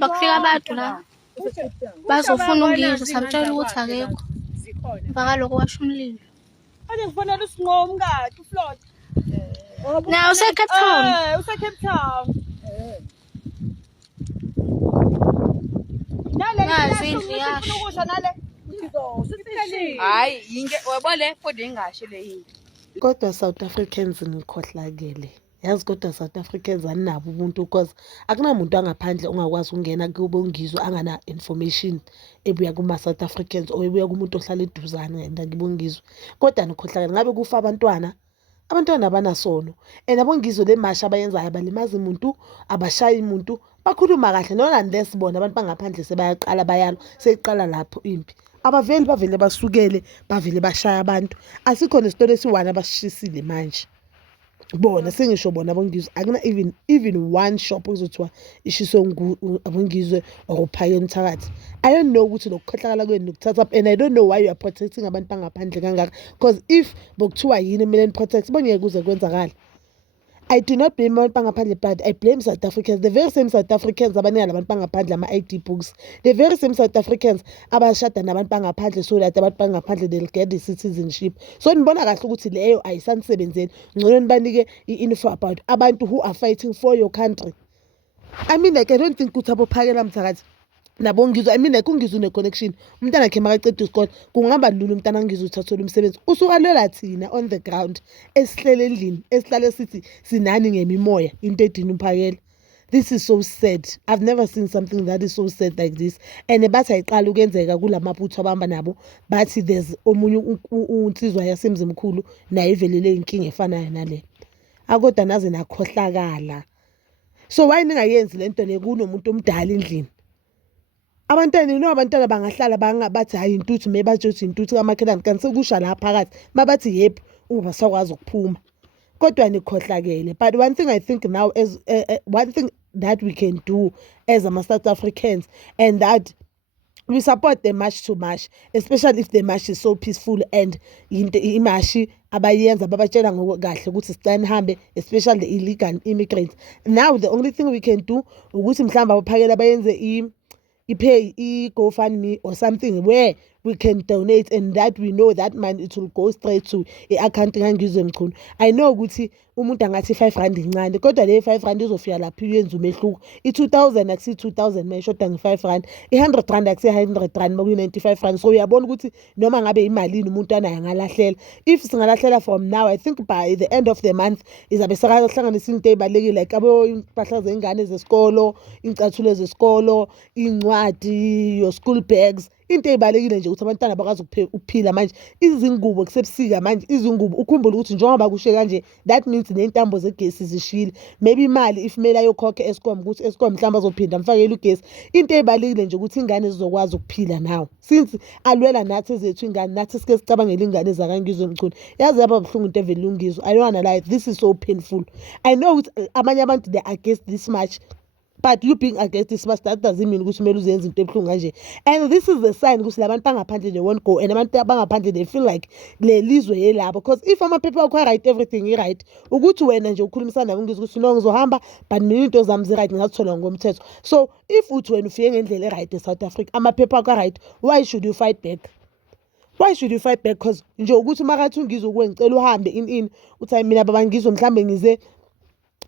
Bakufika abantu la bazofuna ungizwa samtshela ukuthi akekho bakaloko washa umlilo. Ade ngifonela uSinqo umkakhe uFlot. Na useCape Town. UseCape Town. Nazi indlu yasho. Ukusha nale. Hayi yinke wabole kodwa ingasho le yinto. Kodwa South Africans ngikhohlakele. Yazi kodwa South Africans anabo ubuntu because akunamuntu angaphandle ongakwazi ukungena kube ungizwe angana information ebuya kuma South Africans or ebuya kumuntu ohlala eduzane ngibongizwe. Kodwa nikhohlakele ngabe kufa abantwana banasono abongizwe le masha abayenzayo abalimazi umuntu abashayi umuntu bakhuluma kahle nona unless bona abantu bangaphandle sebayaqala bayalo seyiqala lapho impi abaveli bavele basukele bavele bashaya abantu asikho nesitolo esiwana abashisile manje bona sengisho bona abongizwe akuna even one shop ezothiwa ishiso abongizwe okuphakeni phakathi. I don't know ukuthi lokukhohlakala kwenu nokuthatha up and I don't know why you are protecting abantu bangaphandle kangaka because if bokuthiwa yini million protect bongeke kuze kwenzakala. I do not blame abantu bangaphandle but I blame South Africans, the very same South Africans abaningi labantu bangaphandle ama-ID books, the very same South Africans abashada nabantu bangaphandle so that abantu bangaphandle they'll get the citizenship. So nibona kahle ukuthi leyo ayisanisebenzeni ngcono nibanike i-info about abantu who are fighting for your country. I mean like I don't think ukuthi abophakela mthakathi nabongizwe I mean like ungizwe ne-connection umntana wakhe makaqeda isikole kungaba lula umntana ngizwe uthathola umsebenzi usuka lela thina on the ground esihlele endlini esihlale sithi sinani ngemimoya into edini uphakela. This is so sad. I've never seen something that is so sad like this. And bathi ayiqala ukenzeka kulamabutho abamba nabo bathi there's omunye unsizwa yasemzimkhulu naye ivelele inkinga efanayo nale. Akodwa naze nakhohlakala. So why ningayenzi lento le kunomuntu omdala endlini? Abantwana bangahlala bangabathi hayi intuthu mebajothi intuthu kamakhelane kanti sekusha la phakathi mabathi yep ubasakwazi ukuphuma kodwa nikhohlakele. But one thing I think now is one thing that we can do as South Africans and that we support the march to march, especially if the march is so peaceful and imashi abayenza babatshela ngokahle ukuthi sicela nihambe, especially the illegal immigrants. Now the only thing we can do ukuthi mhlamba abaphakela bayenze pay GoFundMe or something where we can donate and that we know that money it will go straight to i-account ngangizwe mchunu. I know ukuthi umuntu angathi 5 rand incane kodwa le 5 rand izofika lapho yenza umehluko. I2000 akusi 2000 mayishoda nge5 rand, i100 rand akusi 100 rand makuyi 95 rand. So uyabona ukuthi noma ngabe imalini umuntu anayo ngalahlela. If singalahlela from now I think by the end of the month izabe sakahlanganisa into ezibalekile like abo impahla zengane zesikolo, incathulo zesikolo, incwadi, your school bags, into ezibalekile nje ukuthi abantwana bakazi ukuphila manje. Izingubo kusebusika manje izingubo ukhumbula ukuthi njengoba kushe kanje that means nentambo zegesi zishile. Maybe imali if mele ayokhokha Eskom ukuthi Eskom mhlamba azophinda mfakele ugesi. Into ezibalekile nje ukuthi ingane zizokwazi ukuphila now since alwela nathi ezethu ingane nathi sike sicabangela ingane zakangizwe mchunu. Yazi yaba buhlungu into evelungizwe. I don't wanna lie, this is so painful. I know abanye abantu they are against this much. But you being against this much, that doesn't mean ukuthi kumele uzenze into ebuhlungu kanje. And this is the sign ukuthi labantu bangaphandle they won't go and abantu bangaphandle they feel like le lizwe yelabo because if amaphepha akho right everything is right ukuthi wena nje ukhulumisana nabo ngizwe ukuthi no ngizohamba but mina into zami zi right ngazithola ngomthetho. So if uthi wena ufike ngendlela right eSouth Africa amaphepha akho right, why should you fight back? Why should you fight back? Because nje ukuthi makathi ungizwe kuwe ngicela uhambe in uthi mina baba ngizwe mhlambe ngize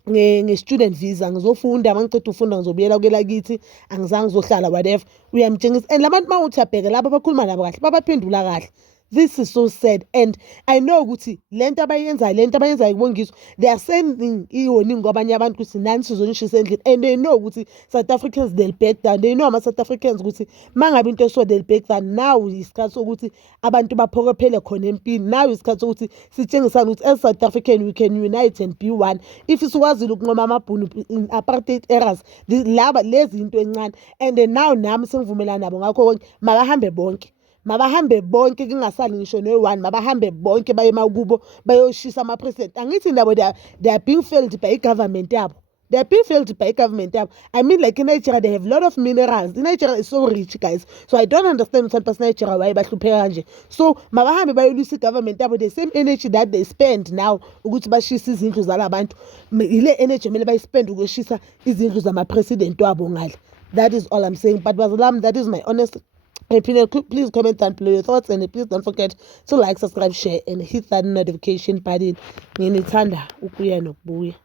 nge-student visa ngizofunda mangiceda ufunda ngizobuyela kwelakithi angizange ngizohlala whatever uyamtshengisa and labantu mawuthi abheke laba abakhuluma nabo kahle babaphendula kahle. This is so sad and I know ukuthi lento abayenzayo kubongizwe they are sending warning kwabanye abantu ukuthi nani sizonishisa endlini and they know ukuthi South Africans they'll back down. They know ama-South Africans ukuthi mangabe into so they'll back down. Now isikhathi sokuthi abantu baphokophele khona empini. Now isikhathi sokuthi sitshengisane ukuthi as South African we can unite and be one. If sikwazile ukunqoma amabhunu in apartheid eras laba lezi into encane and now nami sengivumelana nabo ngakho konke mabahambe bonke kungasali ngisho no1 mabahambe bonke baye makubo bayoshisa ama-president. Angithi nabo they are being failed by i-government yabo They're being failed by government. I mean, like in Nigeria, they have a lot of minerals. Nigeria is so rich, guys. So I don't understand some person Nigeria why but so mabahambe bayolusa government yabo the same energy that they spend now ukuthi bashisa izindlu zalabantu ile energy mele bayispend ukushisa izindlu zama-president wabo ngale. That is all I'm saying. But Bazalam, that is my honest opinion. Please comment down below your thoughts and please don't forget to like, subscribe, share and hit that notification button. Nginithanda ukuya nokubuya.